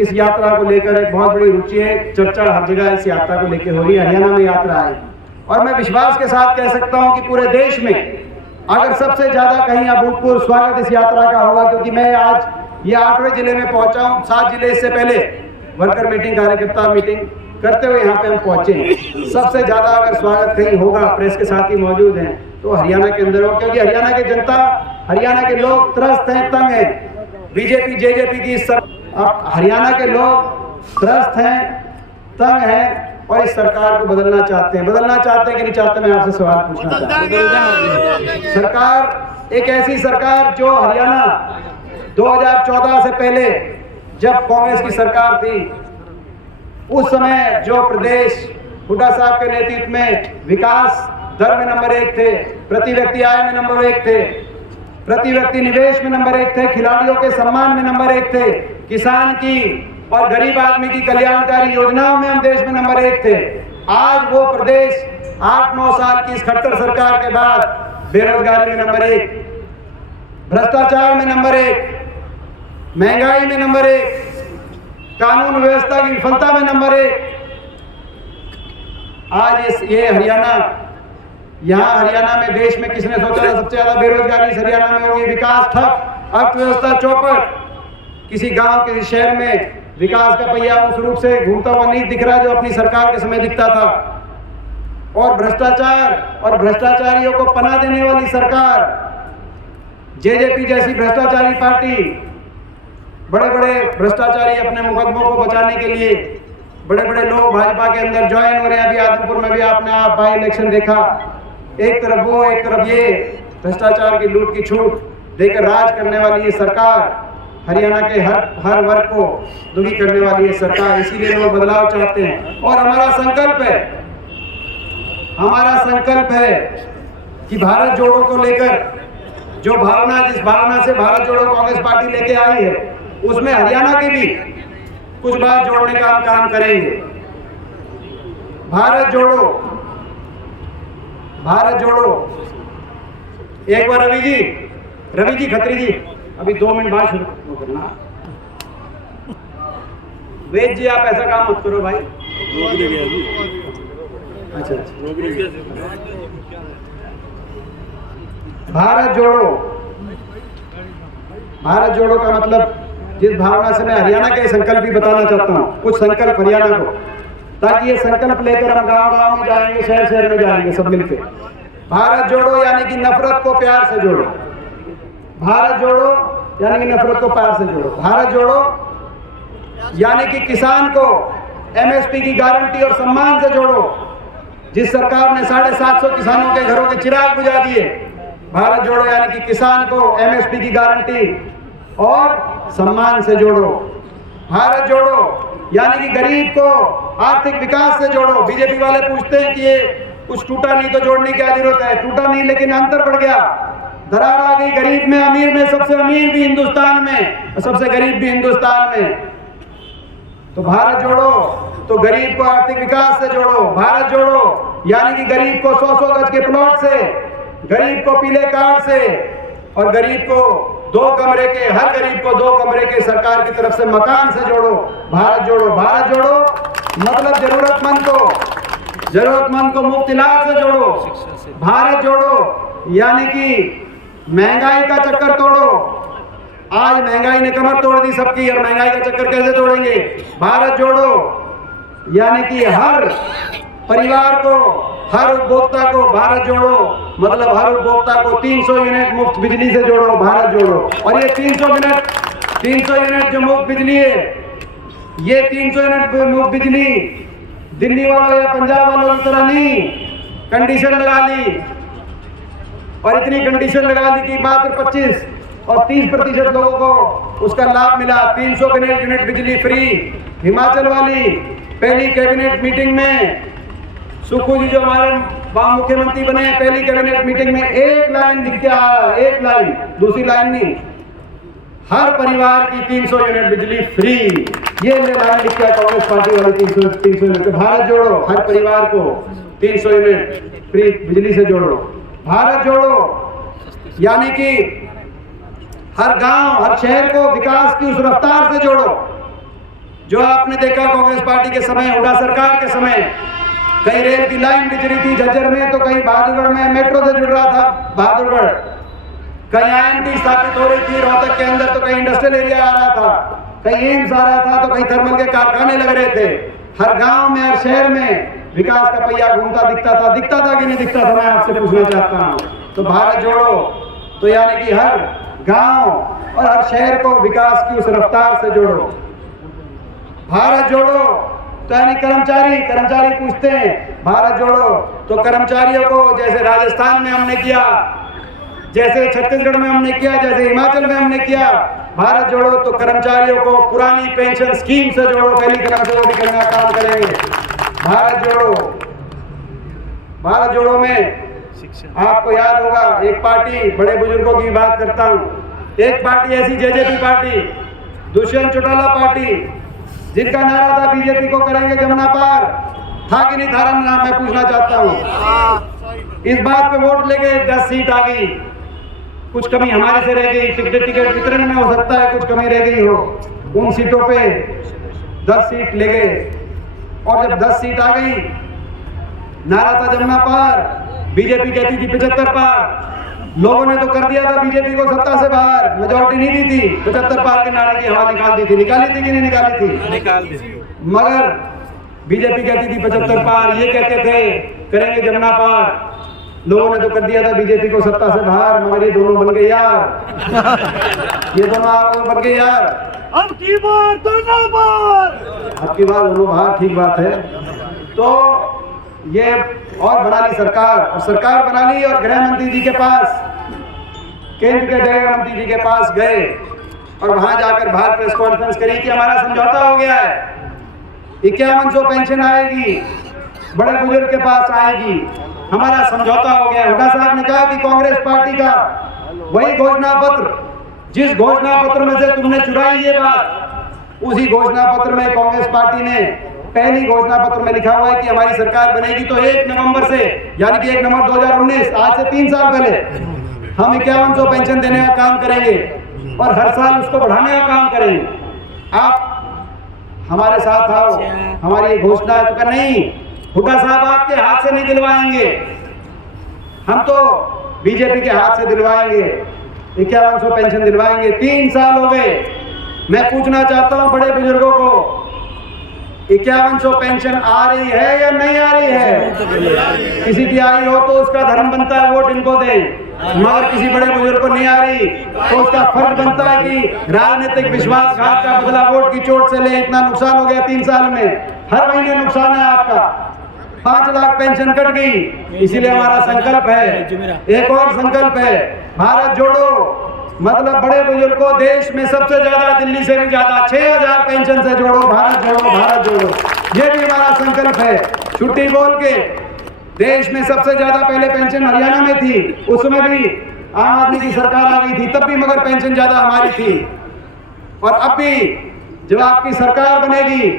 इस यात्रा को लेकर एक बहुत बड़ी रुचि है, चर्चा हर जगह इस यात्रा को लेकर हो रही है। हरियाणा में यात्रा आई और मैं विश्वास के साथ कह सकता हूं कि पूरे देश में अगर सबसे ज्यादा कहीं अभूतपूर्व स्वागत इस यात्रा का होगा, क्योंकि मैं आज ये 8वें जिले में पहुंचा हूं। 7 जिले इससे पहले वर्कर मीटिंग, कार्यकर्ता मीटिंग करते हुए यहाँ पे हम पहुंचे हैं। सबसे ज्यादा अगर स्वागत कहीं होगा, प्रेस के साथ ही मौजूद हैं, तो हरियाणा के अंदर हो, क्योंकि हरियाणा की जनता, हरियाणा के लोग त्रस्त हैं, तंग हैं बीजेपी जेजेपी की। हरियाणा के लोग त्रस्त हैं, तंग हैं और इस सरकार को बदलना चाहते हैं। बदलना चाहते हैं कि नहीं चाहते, मैं आपसे सवाल पूछना चाहता हूं। सरकार एक ऐसी सरकार जो हरियाणा 2014 से पहले जब कांग्रेस की सरकार थी, उस समय जो प्रदेश हुड्डा साहब के नेतृत्व में विकास दर में नंबर 1 थे, प्रति व्यक्ति आय में नंबर 1 थे, प्रति व्यक्ति निवेश में नंबर 1 थे, खिलाड़ियों के सम्मान में नंबर 1 थे, किसान की और गरीब आदमी की कल्याणकारी योजनाओं में हम देश में नंबर 1 थे। आज वो प्रदेश 8-9 साल की इस खट्टर सरकार के बाद बेरोजगारी में नंबर 1, भ्रष्टाचार में नंबर 1, महंगाई में नंबर 1, कानून व्यवस्था की विफलता में नंबर 1। आज ये हरियाणा, यहाँ हरियाणा में देश में किसने सोचा था सबसे ज्यादा बेरोजगारी इस हरियाणा में होगी? विकास ठप, अर्थव्यवस्था चौपट, किसी गांव किसी शहर में विकास का पहिया उस रूप से घूमता हुआ नहीं दिख रहा जो अपनी सरकार के समय दिखता था। और भ्रष्टाचार और भ्रष्टाचारियों को पनाह देने वाली सरकार, जेजेपी जैसी भ्रष्टाचारी पार्टी, बड़े बड़े भ्रष्टाचारी अपने मुकदमों को बचाने के लिए बड़े बड़े लोग भाजपा के अंदर ज्वाइन हो रहे हैं। अभी आदमपुर में भी आपने बाई इलेक्शन देखा, एक तरफ वो एक तरफ ये भ्रष्टाचार की लूट की छूट देकर राज करने वाली ये सरकार, हरियाणा के हर वर्ग को दुखी करने वाली ये सरकार, इसीलिए लोग बदलाव चाहते हैं। और हमारा संकल्प है कि भारत जोड़ो को लेकर जो भावना, जिस भावना से भारत जोड़ो कांग्रेस पार्टी लेके आई है, उसमें हरियाणा की भी कुछ बात जोड़ने का हम काम करेंगे। भारत जोड़ो, भारत जोड़ो। एक बार रवि जी खत्री जी, अभी 2 मिनट बाद शुरू करना। वेद जी आप ऐसा काम मत करो भाई। अच्छा, भारत जोड़ो, भारत जोड़ो का मतलब जिस भावना से मैं हरियाणा के संकल्प भी बताना चाहता हूँ, कुछ संकल्प हरियाणा को, ताकि ये संकल्प लेकर हम गांव-गांव में जाएंगे, शहर-शहर में जाएंगे सब मिलकर। भारत जोड़ो यानी कि नफरत को प्यार से जोड़ो। भारत जोड़ो यानी कि नफरत को प्यार से जोड़ो। भारत जोड़ो यानी कि किसान को एमएसपी की गारंटी और सम्मान से जोड़ो। जिस सरकार ने 750 किसानों के घरों के चिराग बुझा दिए, भारत जोड़ो यानी कि किसान को एमएसपी की गारंटी और सम्मान से जोड़ो। भारत जोड़ो यानी कि गरीब को आर्थिक विकास से जोड़ो। बीजेपी वाले पूछते हैं कि ये कुछ टूटा नहीं तो जोड़ने की क्या जरूरत है? टूटा नहीं, लेकिन अंतर बढ़ गया, दरार आ गई गरीब में, अमीर में, सबसे अमीर भी हिंदुस्तान में और सबसे गरीब भी हिंदुस्तान में। तो भारत जोड़ो तो गरीब को आर्थिक विकास से जोड़ो। भारत जोड़ो यानी कि गरीब को 100-100 गज के प्लॉट से, गरीब को पीले कार्ड से और गरीब को 2 कमरे के, हर गरीब को 2 कमरे के सरकार की तरफ से मकान से जोड़ो। भारत जोड़ो, भारत जोड़ो मतलब जरूरतमंद को मुफ्त इलाज से जोड़ो। भारत जोड़ो यानी कि महंगाई का चक्कर तोड़ो। आज महंगाई ने कमर तोड़ दी सबकी, और महंगाई का चक्कर कैसे तोड़ेंगे? भारत जोड़ो यानी कि हर परिवार को, हर उपभोक्ता को, भारत जोड़ो मतलब हर उपभोक्ता को 300 यूनिट मुफ्त बिजली से जोड़ो। भारत जोड़ो। और ये 300 यूनिट जो मुफ्त बिजली है, ये 300 यूनिट मुफ्त बिजली दिल्ली वालों या पंजाब वालों की तरह नहीं, कंडीशन लगा ली, और इतनी कंडीशन लगा दी कि मात्र 25 और 30% लोगों को उसका लाभ मिला। 300 यूनिट बिजली फ्री। हिमाचल वाली पहली कैबिनेट मीटिंग में सुखू जी जो हमारे वहां मुख्यमंत्री बने हैं, पहली कैबिनेट मीटिंग में एक लाइन लिख के आया, एक लाइन, दूसरी लाइन नहीं, हर परिवार की 300 यूनिट बिजली फ्री। ये लाइन लिख के आया कांग्रेस पार्टी वाले, 300 यूनिट। भारत जोड़ो हर परिवार को 300 यूनिट फ्री बिजली से जोड़ो। भारत जोड़ो यानी कि हर गांव, हर शहर को विकास की उस रफ्तार से जोड़ो जो आपने देखा कांग्रेस पार्टी के समय, हुड्डा सरकार के समय, कहीं रेल की लाइन बिछ रही थी झज्जर में, तो कहीं बहादुरगढ़ में मेट्रो से जुड़ रहा था बहादुरगढ़, कहीं IIT स्थापित हो रही थी रोहतक के अंदर, तो कहीं इंडस्ट्रियल एरिया आ रहा था, कहीं एम्स आ रहा था, तो कहीं थर्मल के कारखाने लग रहे थे। हर गांव में, हर शहर में विकास का पहिया घूमता दिखता था कि नहीं दिखता था? मैं आपसे पूछना चाहता हूँ। तो भारत जोड़ो तो यानी कि हर गांव और हर शहर को विकास की उस रफ्तार से जोड़ो। भारत जोड़ो तो यानी कर्मचारी पूछते हैं भारत जोड़ो, तो कर्मचारियों को जैसे राजस्थान में हमने किया, जैसे छत्तीसगढ़ में हमने किया, जैसे हिमाचल में हमने किया, भारत जोड़ो तो कर्मचारियों को पुरानी पेंशन स्कीम से जोड़ो, पहली कदम से वो भी करने का काम करेंगे। भारत जोड़ो में आपको याद होगा, एक पार्टी, बड़े बुजुर्गों की बात करता हूँ, एक पार्टी ऐसी JJP party, Dushyant Chautala party, जिनका नारा था बीजेपी को करेंगे जमुना पार, था कि नहीं था? नाम मैं पूछना चाहता हूँ। इस बात पे वोट लेके 10 सीट आ गई, कुछ कमी हमारे से रह गई, टिकट वितरण में हो सकता है कुछ कमी रह गई हो, उन सीटों पे 10 सीट ले गए। और जब 10 सीट आ गई, नारा था जमुना पार, बीजेपी कहती थी 75 पार। लोगों ने तो कर दिया था बीजेपी को सत्ता से बाहर, मेजॉरिटी नहीं दी थी, 75 पार के नारे की हवा निकाली थी कि नहीं निकाली थी? निकाल दी। मगर बीजेपी कहती थी 75 पार, ये कहते थे करेंगे जमुना पार। लोगों ने तो कर दिया था बीजेपी को सत्ता से बाहर, मगर ये दोनों बन गए यार। ये दोनों आप बन गए यार। अब की बार दोनों बार, अब की बार दोनों बाहर, ठीक बात है। तो ये और बना ली सरकार, और सरकार बना ली और गृह मंत्री जी के पास, केंद्र के गृह मंत्री जी के पास गए और वहां जाकर बाहर प्रेस कॉन्फ्रेंस करी कि हमारा समझौता हो गया है, 5100 पेंशन आएगी, बड़े बुजुर्ग के पास आएगी, हमारा समझौता हो गया। हुड्डा साहब ने कहा कि कांग्रेस पार्टी का वही घोषणा पत्र, जिस घोषणा पत्र में से तुमने चुराई ये बात, उसी घोषणा पत्र में कांग्रेस पार्टी ने पहली घोषणा पत्र में लिखा हुआ है कि हमारी सरकार बनेगी तो 1 नवंबर से, यानी कि 1 नवंबर 2019, आज से 3 साल पहले हम 5100 पेंशन देने का काम करेंगे और हर साल उसको बढ़ाने का काम करेंगे। आप हमारे साथ आओ, हमारी घोषणा है। तो कहा नहीं हुड्डा साहब, आपके हाथ से नहीं दिलवाएंगे, हम तो बीजेपी के हाथ से दिलवाएंगे, 5100 पेंशन दिलवाएंगे। 3 साल हो गए। मैं पूछना चाहता हूं बड़े बुजुर्गों को, 5100 पेंशन आ रही है या नहीं आ रही है? किसी की आई हो तो उसका धर्म बनता है वोट इनको दें, मगर किसी बड़े बुजुर्ग को नहीं आ रही तो उसका फर्ज बनता है कि राजनीतिक विश्वासघात का बदला वोट की चोट से ले। इतना नुकसान हो गया 3 साल में, हर महीने नुकसान है आपका। 5 लाख पेंशन कट गई, इसीलिए हमारा संकल्प है, एक और संकल्प है, भारत जोड़ो, मतलब बड़े बुजुर्ग को देश में सबसे ज्यादा, दिल्ली से भी ज्यादा, 6000 पेंशन से जोड़ो, भारत जोड़ो, भारत जोड़ो। ये भी हमारा संकल्प है। छुट्टी बोल के देश में सबसे ज्यादा पहले पेंशन हरियाणा में थी, उसमें भी आम आदमी की सरकार आ गई थी, तब भी मगर पेंशन ज्यादा हमारी थी। और अब भी जब आपकी सरकार बनेगी,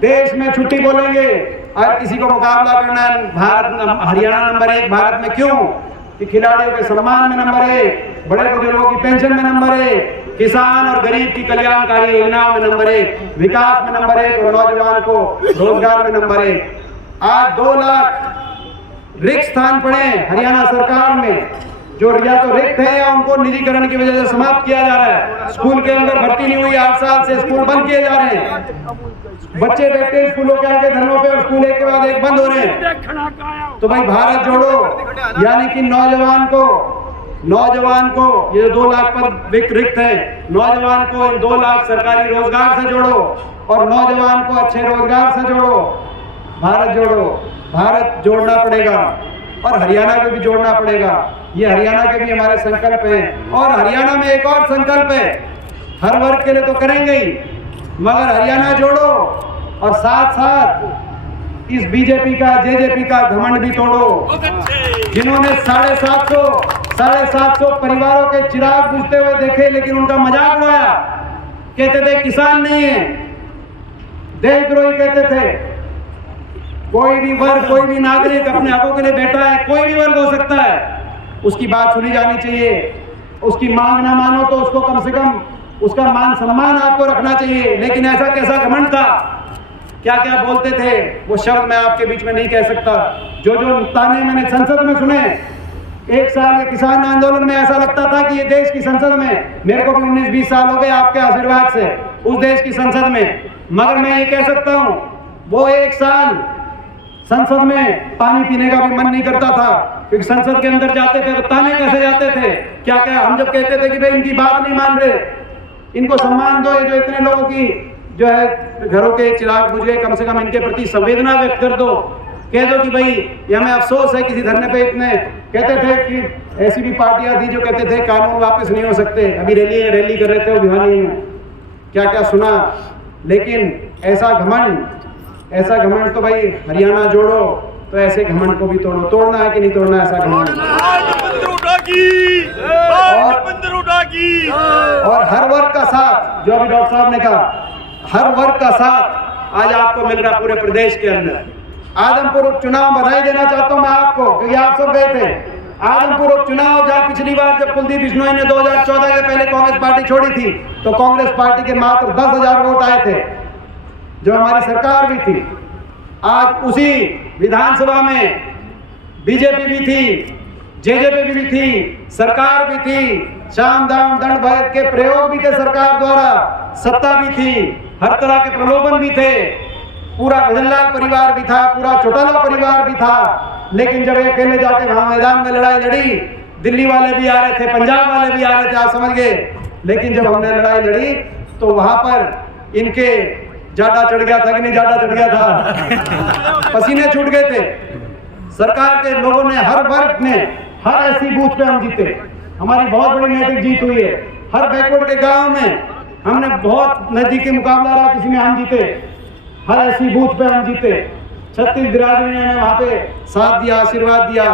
देश में छुट्टी बोलेंगे और किसी को मुकाबला करना, भारत हरियाणा नंबर 1 भारत में। क्यों? कि खिलाड़ियों के सम्मान में नंबर 1, बड़े बुजुर्गों की पेंशन में नंबर 1, किसान और गरीब की कल्याणकारी योजनाओं में नंबर 1, विकास में नंबर 1 और नौजवान को रोजगार में नंबर 1। आज 2 लाख रिक्त स्थान पड़े हरियाणा सरकार में, जो या तो रिक्त है या उनको निजीकरण की वजह से समाप्त किया जा रहा है। स्कूल के अंदर भर्ती नहीं हुई, 8 साल से स्कूल बंद किए जा रहे हैं, बच्चे बैठे स्कूलों के आगे धरनों पे और स्कूल एक के बाद एक बंद हो रहे हैं। तो भाई भारत जोड़ो, यानी कि नौजवान को ये 2 लाख पद रिक्त है, नौजवान को इन 2 लाख सरकारी रोजगार से जोड़ो और नौजवान को अच्छे रोजगार से जोड़ो। भारत जोड़ो, भारत जोड़ना पड़ेगा और हरियाणा को भी जोड़ना पड़ेगा। ये हरियाणा के भी हमारे संकल्प हैं। और हरियाणा में एक और संकल्प है, हर वर्ग के लिए तो करेंगे ही, मगर हरियाणा जोड़ो और साथ साथ इस बीजेपी का, जेजेपी का घमंड भी तोड़ो, जिन्होंने 750 परिवारों के चिराग बुझते हुए देखे, लेकिन उनका मजाक उड़ाया, कहते थे किसान नहीं है, देशद्रोही कहते थे। कोई भी वर्ग, कोई भी नागरिक अपने हकों के लिए बैठा है, कोई भी वर्ग हो सकता है, उसकी बात सुनी जानी चाहिए। उसकी मांग ना मानो तो उसको कम से कम उसका मान सम्मान आपको रखना चाहिए। लेकिन ऐसा कैसा घमंड था, क्या क्या बोलते थे, वो शब्द मैं आपके बीच में नहीं कह सकता। जो जो ताने मैंने संसद में सुने, 1 साल के किसान आंदोलन में ऐसा लगता था कि ये देश की संसद में, मेरे को भी 19-20 साल हो गए आपके आशीर्वाद से उस देश की संसद में, मगर मैं ये कह सकता हूँ वो 1 साल संसद में पानी पीने का भी मन नहीं करता था, क्योंकि संसद के अंदर जाते थे तो ताने कैसे जाते थे, क्या क्या हम जब कहते थे कि भाई इनकी बात नहीं मान रहे, इनको सम्मान दो, ये जो इतने लोगों की जो है घरों के चिराग बुझ गए, कम से कम इनके प्रति संवेदना व्यक्त कर दो, कह दो कि भाई ये हमें अफसोस है किसी धरने पे इतने कहते थे कि ऐसी भी पार्टियां थी जो कहते थे कानून वापस नहीं हो सकते, अभी रैली कर रहे थे वो भिवानी में, क्या क्या सुना। लेकिन ऐसा घमंड तो भाई हरियाणा जोड़ो, तो ऐसे घमंड को भी तोड़ो, तोड़ना है कि नहीं तोड़ना ऐसा घमंड। और हर वर्ग का साथ, जो अभी डॉक्टर साहब ने कहा, हर वर्ग का साथ आज आपको मिल रहा पूरे प्रदेश के अंदर। आदमपुर उपचुनाव बधाई देना चाहता हूं मैं आपको, क्योंकि आप सब गए थे आदमपुर उपचुनाव, जहां पिछली बार जब कुलदीप बिश्नोई ने 2014 के पहले कांग्रेस पार्टी छोड़ी थी तो कांग्रेस पार्टी के मात्र 10,000 वोट आए थे, जो हमारी सरकार भी थी। आज उसी विधानसभा में बीजेपी भी थी, जेजेपी भी थी, सरकार भी थी, साम दाम दंड भेद के प्रयोग भी थे सरकार द्वारा, सत्ता भी थी, हर तरह के प्रलोभन भी थे, पूरा भजनलाल परिवार भी था, पूरा चौटाला परिवार भी था। लेकिन जब ये अकेले जाके वहां मैदान में लड़ाई लड़ी, दिल्ली वाले भी आ रहे थे, पंजाब वाले भी आ रहे थे, आप समझ गए। लेकिन जब हमने लड़ाई लड़ी तो वहां पर इनके जाटा चढ़ गया था कि नहीं, जाटा चढ़ गया था, पसीने छूट गए थे। सरकार के लोगों ने, हर वर्ग ने, हर ऐसी बूथ पे हम जीते, हमारी बहुत बड़ी नैतिक जीत हुई है। हर बैकवर्ड के गांव में हमने बहुत नजदीकी मुकाबला रहा, किसी में हम जीते, हर ऐसी बूथ पे हम जीते। 36 बिरादरी ने वहां पे साथ दिया, आशीर्वाद दिया।